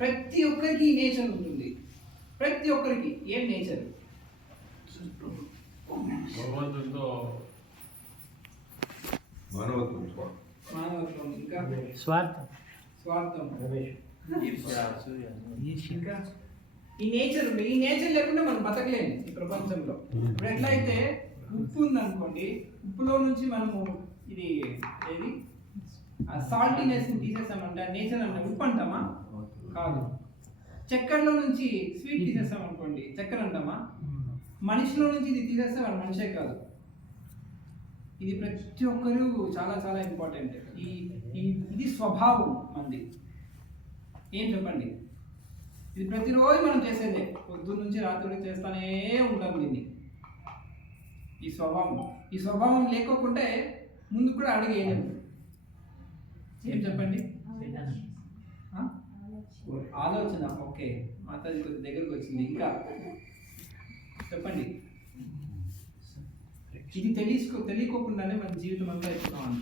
ప్రతి ఒక్కరికి నేచర్ ఉంటుంది. ప్రతి ఒక్కరికి ఏం నేచర్? మానవత్వం, ఇంకా స్వార్థం, ఇంకా ఈ నేచర్ లేకుండా మనం బతకలేము ఈ ప్రపంచంలో. ఇప్పుడు ఎట్లయితే ఉప్పు ఉందనుకోండి, ఉప్పులో నుంచి మనము ఇది ఏది సాల్టీనెస్ తీసేస్తామంటే నేచర్ అంటే ఉప్పు అంటామా? కాదు. చక్కెరలో నుంచి స్వీట్ తీసేస్తాం అనుకోండి, చక్కెర అంటామా? మనిషిలో నుంచి ఇది తీసేస్తే వాడు మనిషే కాదు. ఇది ప్రతి ఒక్కరు చాలా చాలా ఇంపార్టెంట్. ఇది స్వభావం మంది. ఏం చెప్పండి? ఇది ప్రతిరోజు మనం చేసేదే, పొద్దున్న నుంచి రాత్రి చేస్తానే ఉంటాం దీన్ని. ఈ స్వభావం లేకోకుంటే ముందు కూడా అడిగేయలేము. ఏం చెప్పండి? ఆలోచన. ఓకే, మాతాజీ కొద్ది దగ్గరకు వచ్చింది. ఇంకా చెప్పండి. ఇది తెలియకోకుండానే మన జీవితం అంతా అయిపోతాం.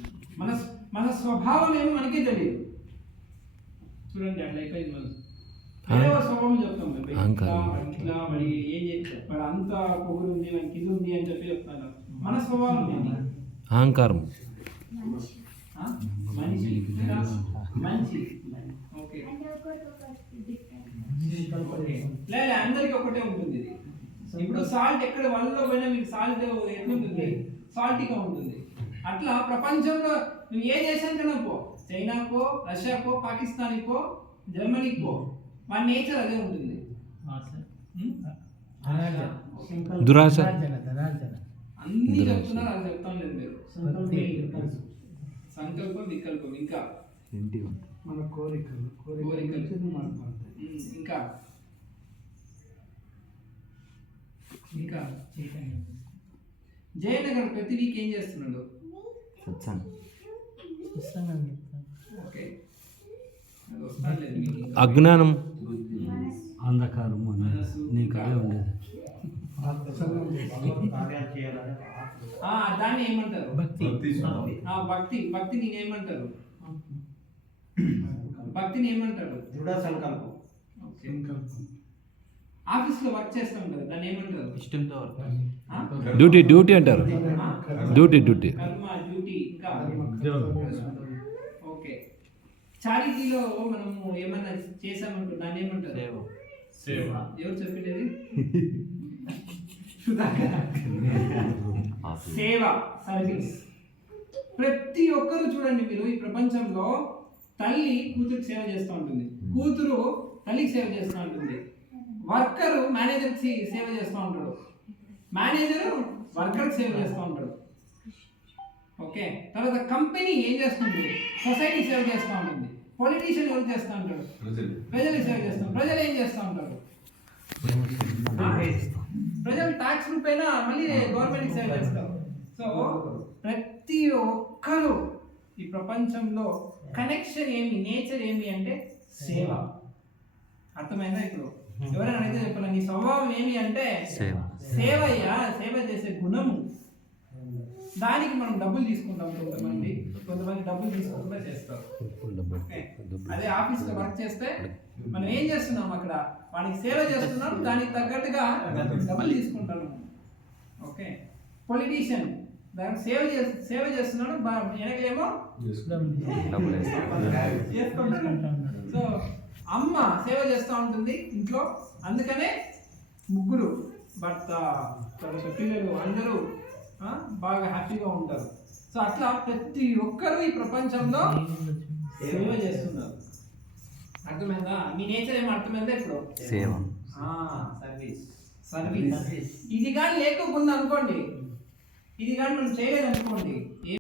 మన స్వభావం ఏమో మనకే తెలియదు. చూడండి, అట్లా అయిపోయింది. మనం ఏదో స్వభావం చెప్తాం, ఇట్లా మరి ఏం చేస్తాం, మరి అంత పొగురు ఉంది, మనకి ఇది ఉంది అని చెప్పి చెప్తాను. మన స్వభావం ఏంటి? అహంకారం. మంచి. ఓకే, లేదా అందరికి ఒకటే ఉంటుంది. ఇది ఇప్పుడు సాల్ట్ ఎక్కడ వాళ్ళలో పోయినా మీకు సాల్ట్ ఎట్లుంటుంది? సాల్టీగా ఉంటుంది. అట్లా ప్రపంచంలో నువ్వు ఏ దేశానికైనా పో, చైనా పో, రష్యా పో, పాకిస్తాన్ పో, జర్మనీకి పో, మన నేచర్ అదే ఉంటుంది. దురాశ అన్ని చెప్తున్నారు, అది చెప్తాం లేదు మీరు. సంకల్పం, వికల్పం, ఇంకా మన కోరికలు. ఇంకా జయనగర్ ప్రతి వీక్ ఏం చేస్తున్నాడు? ఓకే, అజ్ఞానం, అంధకారం నీకు అదే ఉండేది. దాన్ని ఏమంటారు? భక్తిని ఏమంటారు? భక్తిని ఏమంటారు? దృఢ సంకల్పం. ఆఫీస్ లో వర్క్ చేస్తాం కదా, దాన్ని ఏమంటారు? ఇష్టంతో డ్యూటీ అంటారు. డ్యూటీ కర్మ, డ్యూటీ. ఇంకా ఓకే, చారిటీలో మనము ఏమన్నా చేసామంటారు, దాన్ని ఏమంటారు? సేవ. ఎవరు చెప్పేది? సేవ, సర్వీస్. ప్రతి ఒక్కరు చూడండి మీరు, ఈ ప్రపంచంలో తల్లి కూతురికి సేవ చేస్తూ ఉంటుంది, కూతురు తల్లికి సేవ చేస్తూ ఉంటుంది, వర్కరు మేనేజర్కి సేవ చేస్తూ ఉంటాడు, మేనేజరు వర్కర్కి సేవ చేస్తూ ఉంటాడు. ఓకే, తర్వాత కంపెనీ ఏం చేస్తుంది? సొసైటీ సేవ చేస్తూ ఉంటుంది. పొలిటీషియన్ ఎవరు చేస్తూ ఉంటాడు? ప్రజలు సేవ చేస్తాం. ప్రజలు ఏం చేస్తూ ఉంటారు? ప్రజలు ట్యాక్స్ రూపేనా మళ్ళీ గవర్నమెంట్కి సేవ చేస్తారు. సో ప్రతి ఒక్కరు ఈ ప్రపంచంలో కనెక్షన్ ఏమి, నేచర్ ఏమి అంటే సేవ. అర్థమైందా? ఇప్పుడు ఎవరైనా అడిగితే చెప్పాలి, నీ స్వభావం ఏమి అంటే సేవయ్యా, సేవ చేసే గుణము. దానికి మనం డబ్బులు తీసుకుంటాం. కొంతమంది డబ్బులు తీసుకోకుండా చేస్తారు. అదే ఆఫీస్లో వర్క్ చేస్తే మనం ఏం చేస్తున్నాం? అక్కడ వానికి సేవ చేస్తున్నాం, దానికి తగ్గట్టుగా డబ్బులు తీసుకుంటాను. ఓకే, పొలిటీషియన్ దానికి సేవ చేస్తున్నాడు, వెనకలేమో చేసుకుంటాడు. సో అమ్మ సేవ చేస్తూ ఉంటుంది ఇంట్లో, అందుకనే ముగ్గురు భర్త, పిల్లలు అందరూ బాగా హ్యాపీగా ఉంటారు. సో అట్లా ప్రతి ఒక్కరు ఈ ప్రపంచంలో సేవ చేస్తున్నారు. అర్థమైందా? మీ నేచర్ ఏమో అర్థమైందా? ఇప్పుడు సేవ, సర్వీస్. ఇది కానీ లేకపోతే అనుకోండి, ఇది కానీ మనం చేయలేదు అనుకోండి,